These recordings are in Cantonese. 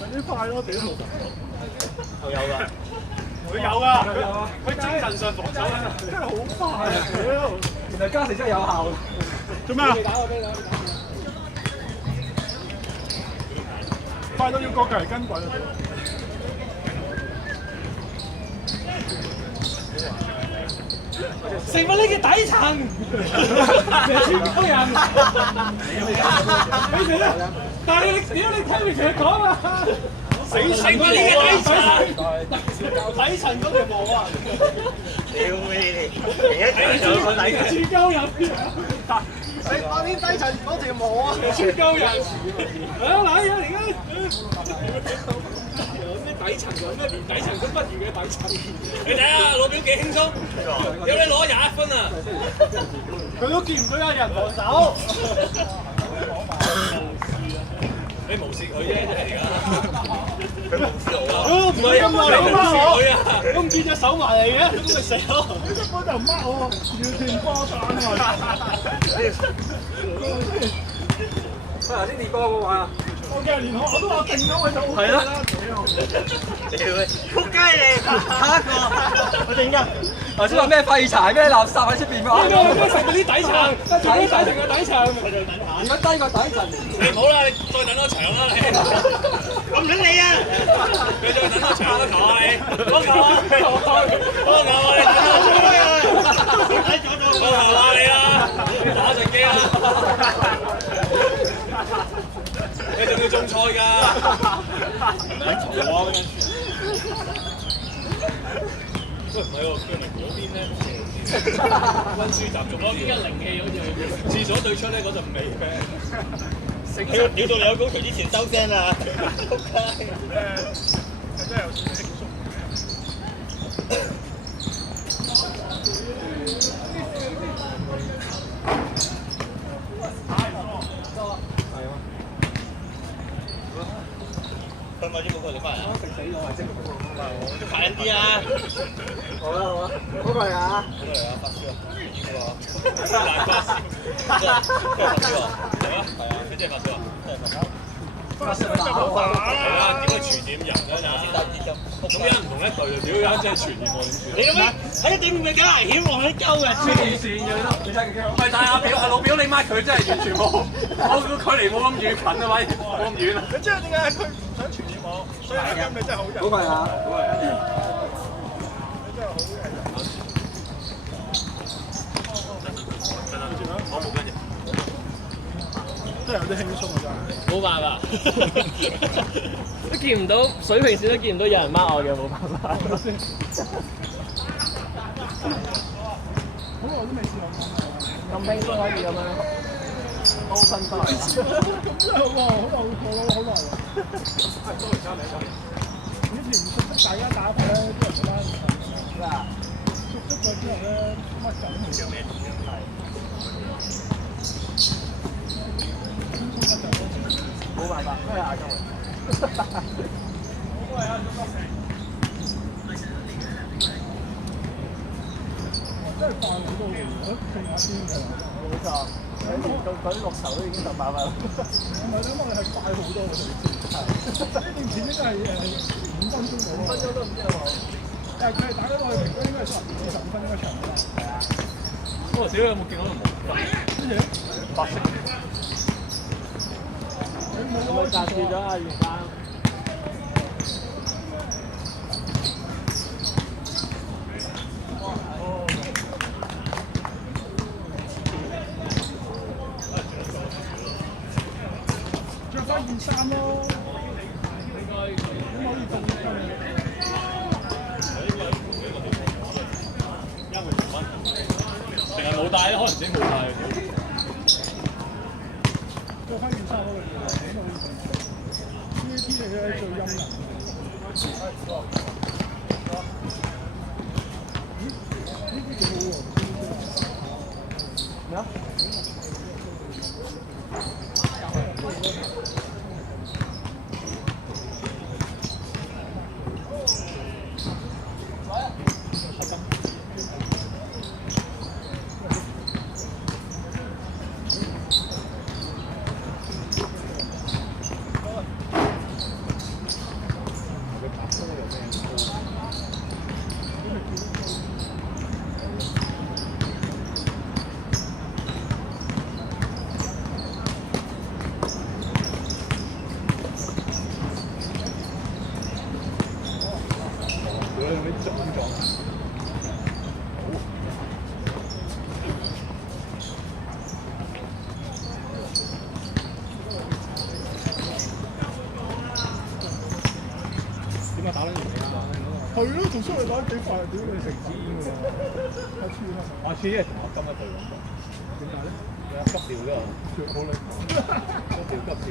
啲快咯，屌！我有㗎，佢有啊，佢精神上防守啊，真係好快啊！屌！原來加時真係有效。做咩啊？打我俾你。快到要過隔離跟鬼啊！食翻呢個底層，全部人。你哋咧？但係你屌你聽佢成日講啊！死翻呢個底層，底層嗰條毛啊！屌你哋，而家仲有底嘅，全鳩人。你把啲低層嗰條毛啊！全鳩人。嗱而家。有咩底層有咩連底層都不如嘅底層？你睇下老表幾輕鬆，有你攞21分啊！佢都見唔到有人防守。你無視佢啫，真係㗎。佢無視我啊！唔係啊，你無視佢啊！都唔見隻手埋嚟嘅，咁咪死咯！你根本就唔呃我，完全波散頭先練波嗰個玩啊！我嘅連我都話定咗佢就 O K 啦，屌你，仆街你！下一個，我陣間。頭先話咩廢柴咩垃圾喺出邊咩？咩食嗰啲底層，底層嘅底層，而家低過底層。你唔好啦，你再等多場啦你。我唔等你啊！你再等多場啦，求下你。我求啊！你等多場。我求下你啦，打陣機啦。你仲要種菜㗎？喂唔係喎，佢明嗰邊咧溫書習俗咯，依家靈氣好似廁所對出咧嗰陣味咩？屌到你有高潮之前收聲啊！仆街！真係有少少輕鬆。分分鐘冇過嚟翻嚟啊！食死我係精快啲啊！好啦好啦，嗰個嚟啊！嗰個嚟啊！發燒啊！呢個難發燒，佢係發燒啊！係啊！係啊！佢真係發燒啊！真係發燒。發燒打我啊！點會傳染人㗎？先打支針。咁一唔同一隊，屌有真係傳染我點算？你咁樣喺1.5嘅梗係險喎，喺鳩嘅。黐線嘅都，你睇佢幾好。唔係，但係阿老表你媽佢真係完全冇，我個距離冇咁遠近啊，喂，冇咁遠啊。你知道點解佢唔想傳染我？所以咁你真係好人。好快啊！好快啊！你真係好人。我冇跟住。真係有啲輕鬆啊！真係。冇辦法，都見唔到水平線都見唔到有人掹我嘅，冇辦法。好耐都未試過咁輕鬆可以咁樣高分翻嚟。咁真係好耐，好耐喎。係都係交你交。以前唔熟悉大家打牌咧，啲人覺得咩啊？熟悉咗之後咧，乜咁唔叫咩？冇辦法，都係亞洲人。我都係亞洲人。真係快好多嘅，我傾下先㗎。冇錯，你到舉6球都已經18分。唔係咧，我哋係快好多嘅。係。呢段片應該係5分鐘到。5分鐘都唔知有冇。但係佢哋打緊我哋平均應該係10至15分鐘一場㗎啦。係啊。我屌有冇見到條毛？白色。有冇隔住咗啊？袁生？着翻件衫咯。應該咁可以凍㗎。定係冇帶咧？可能自己冇帶。着翻件衫咯，呢啲天氣咧最陰人。呢啲幾好喎！咩啊？點解打撚完你啊？係咯，仲出去打得幾快，屌你成支煙㗎喎！阿超啊！阿超係同阿金一隊咁講，點解咧？有急調㗎，好你急調。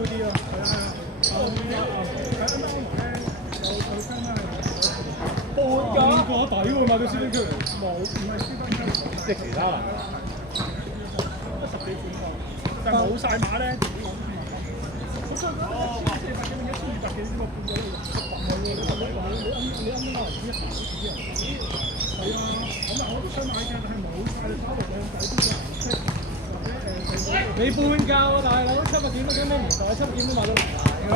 UD 啊，半個底喎買到斯丁區，冇唔係斯丁區，即係其他人㗎。10幾款喎，但係冇晒碼咧。我真係覺得1400幾蚊1200幾呢個半個你啱啱話一行係啊，咁啊我都想買嘅，但係冇晒你打落靚仔啲嘅顏色。你半價喎，大佬700幾蚊咩年代？700幾蚊買到嚟買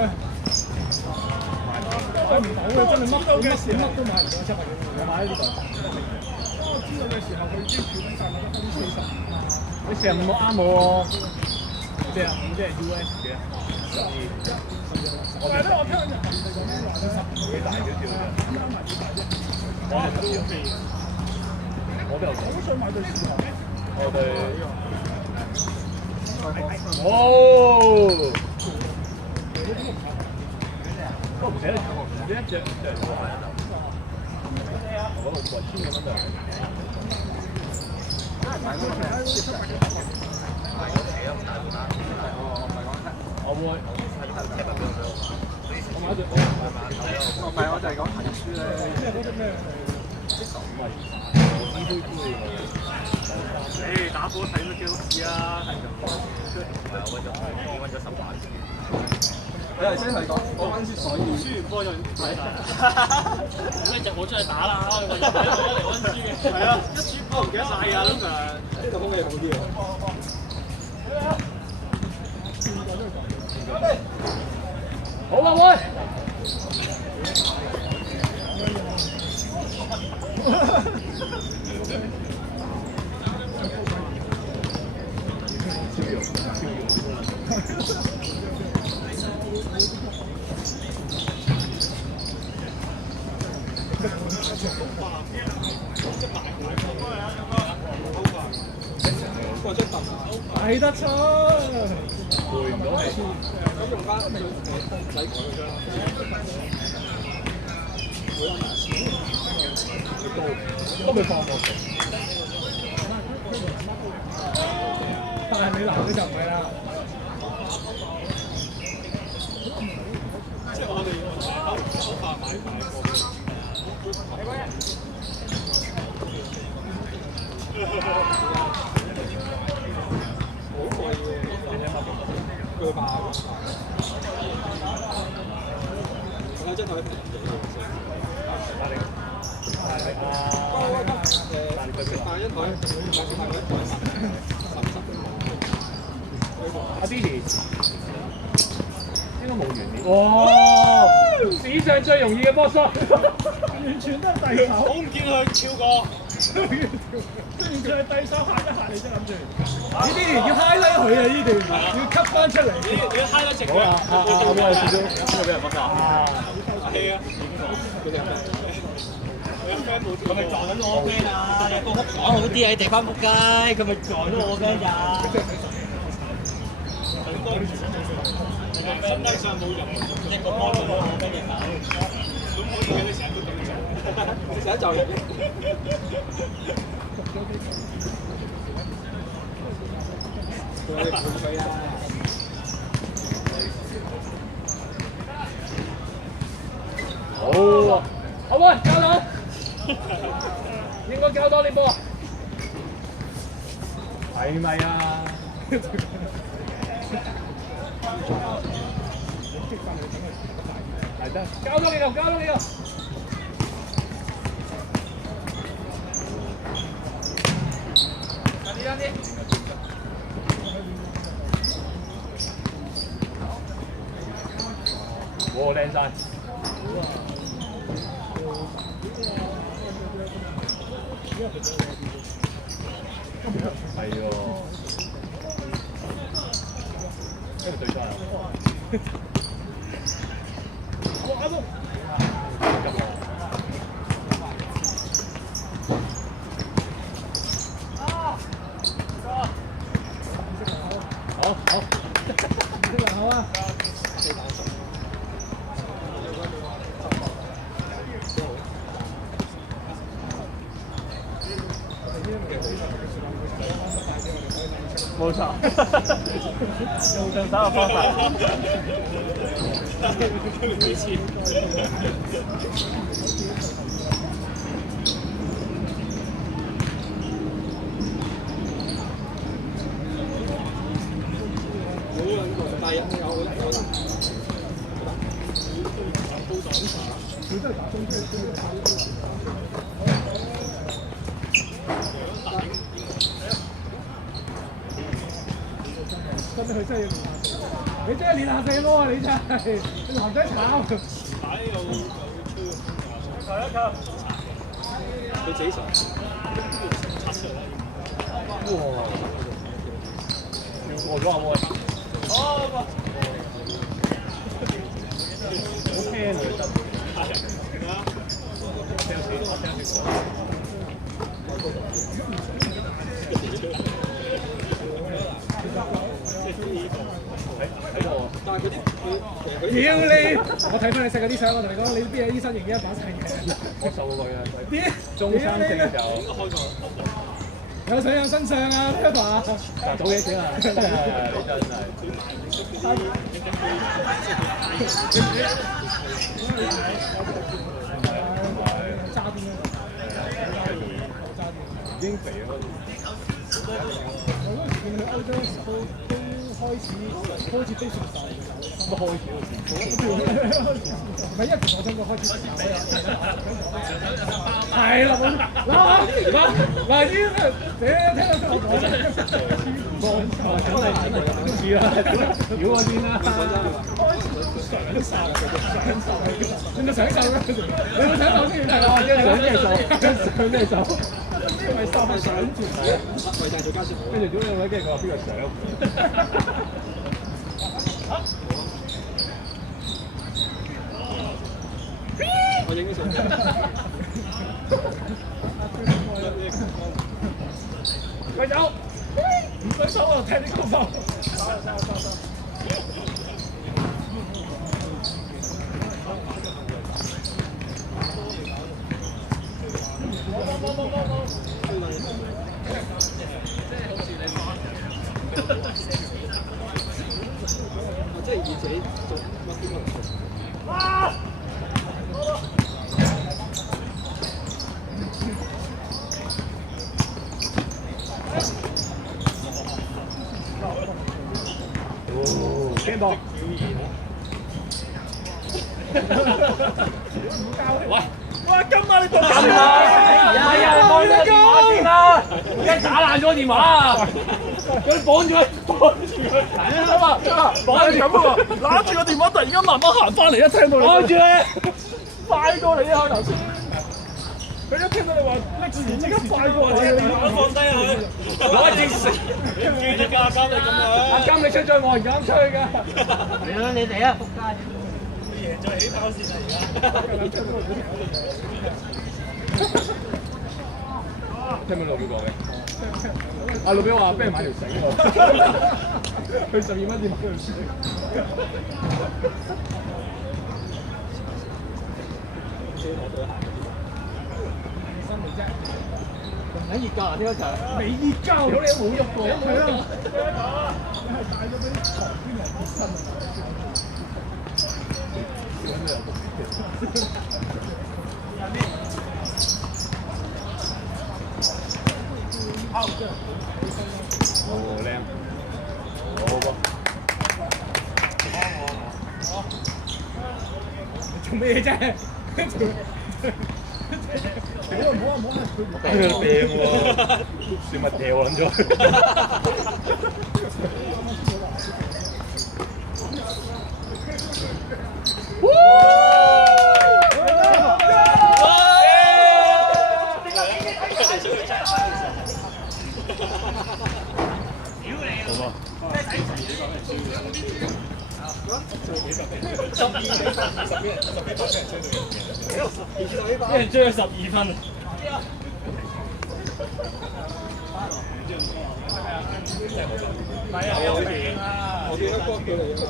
唔到嘅，真係乜都買唔到700幾蚊。我買呢個。當我知道嘅時候，佢已經調緊價，我得40。你成日唔好啱我喎，即係US 嘅。但係咧，我聽人哋講咩話咧？幾大嘅條嘅？啱埋幾大啫。我都有講。我都想買對視學。我對。哦。都唔捨得，唔知一隻就買得到。我嗰度過千幾蚊就。我會。我買對，唔係，我就係講睇書咧，即係嗰啲咩誒打波睇乜 Q 啊？係就揾咗10萬。你頭先係講嗰班書，所以輸完波就睇晒。咁你就冇出去打啦，我就睇我嚟溫書嘅。係啊，一輸波唔記得晒㗎，通常。呢個風氣好啲喎。好啦，喂！睇得出。回唔到氣。咁用翻唔使改嗰張。都未放過。但係美男嗰就唔係啦。即係我哋好怕買貨。佢爆，我真係平咗。阿 Didi 應該冇完面。哇！史上最容易嘅波摔，完全都係第手。我唔見佢跳過。完全係第手嚇一嚇你啫，諗住。呢段要 highlight 佢啊！呢段要 cut 翻出嚟。你 highlight 直嘅。好啦，我俾少少，邊個俾人乜啊？阿希啊，佢哋有 friend 冇跳。佢咪撞緊我 friend 啊！有個屋講好啲喺地方仆街，佢咪撞咗我 friend 咋？身體上冇任何一個波撞咗我 friend 隻手。咁可以嘅，你成日都頂住，你成日就人。佢哋灌水啊！好，好喂，交到，應該交多啲波。係咪啊？係得。交多幾個，交多幾個。哇，靚晒！係喎，跟住對賽啊！哇！都好好，呢個好啊！冇錯，用上手嘅方法。真係佢真係要練下四，你真係練下四咯啊！你真係，你男仔慘。佢自己上。哇！過咗啊喎！好輕佢得。屌你！我睇翻你食嗰啲相，我同你講，你邊有醫生型一把聲嘅？我瘦過佢啊！啲中三升嘅時候，有相有真相啊 ，Pepper。嗱做嘢先啊！真係你真係。揸邊啊？已經肥咗。我嗰時見佢歐洲都開始都算瘦，乜開始唔係因為其實我想講開始係啦，嗱呢個聽到我講真係知啦，屌我先啦！你咪享受嘅，你有冇享受先？係啊，想咩手？咪收咪想住，為曬做家屬。跟住屌你老味，跟住佢話邊個想？我影咗相。佢走，唔舉手啊！踢啲高手。即係以自己做乜都冇做。驚到！喂！哇！今晚你做緊係啊！你放咗電話先啦！而家打爛咗電話，佢綁住佢，綁住咁喎，攬住個電話，突然間慢慢行翻嚟，一聽到你綁住你，快過你啊！頭先佢一聽到你話拎住即刻快過你，放低佢，攞正食。叫隻家監你咁樣。阿金你出咗我唔敢出去㗎。嚟啦！你哋啊，仆街！贏咗起跑線啦而家。聽唔聽老表講嘅？阿老表話不如買條繩喎，佢12蚊店買條繩。新嚟啫，喺熱教啊！呢一場未熱交咗你都冇喐過，係啊！你係帶咗俾啲旁邊人熱身啊！哦，靚，好噃。做咩啫？冇啊！佢掟喎，算咪掉撚咗？一人追咗12分。係啊，有病啊！我記得光佢嚟啊！